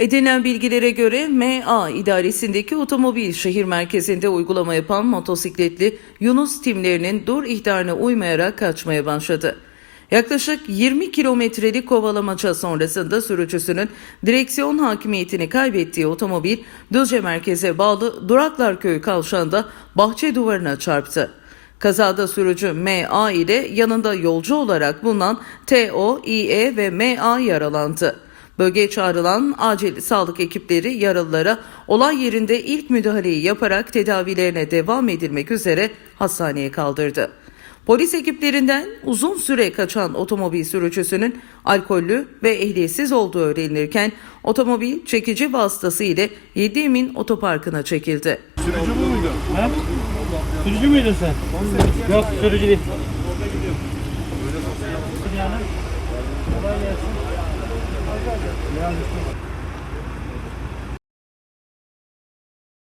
Edinilen bilgilere göre MA idaresindeki otomobil şehir merkezinde uygulama yapan motosikletli Yunus timlerinin dur ihtarına uymayarak kaçmaya başladı. Yaklaşık 20 kilometrelik kovalamaca sonrasında sürücüsünün direksiyon hakimiyetini kaybettiği otomobil Düzce merkeze bağlı Duraklar Köyü kavşağında bahçe duvarına çarptı. Kazada sürücü MA ile yanında yolcu olarak bulunan TO, İE ve MA yaralandı. Bölgeye çağrılan acil sağlık ekipleri yaralılara olay yerinde ilk müdahaleyi yaparak tedavilerine devam edilmek üzere hastaneye kaldırdı. Polis ekiplerinden uzun süre kaçan otomobil sürücüsünün alkollü ve ehliyetsiz olduğu öğrenilirken otomobil çekici vasıtası ile Yediyemin otoparkına çekildi. Sürücü bu muydu? Ha? Sürücü müydün sen? Yok sürücü değil. 这个怎么样就适合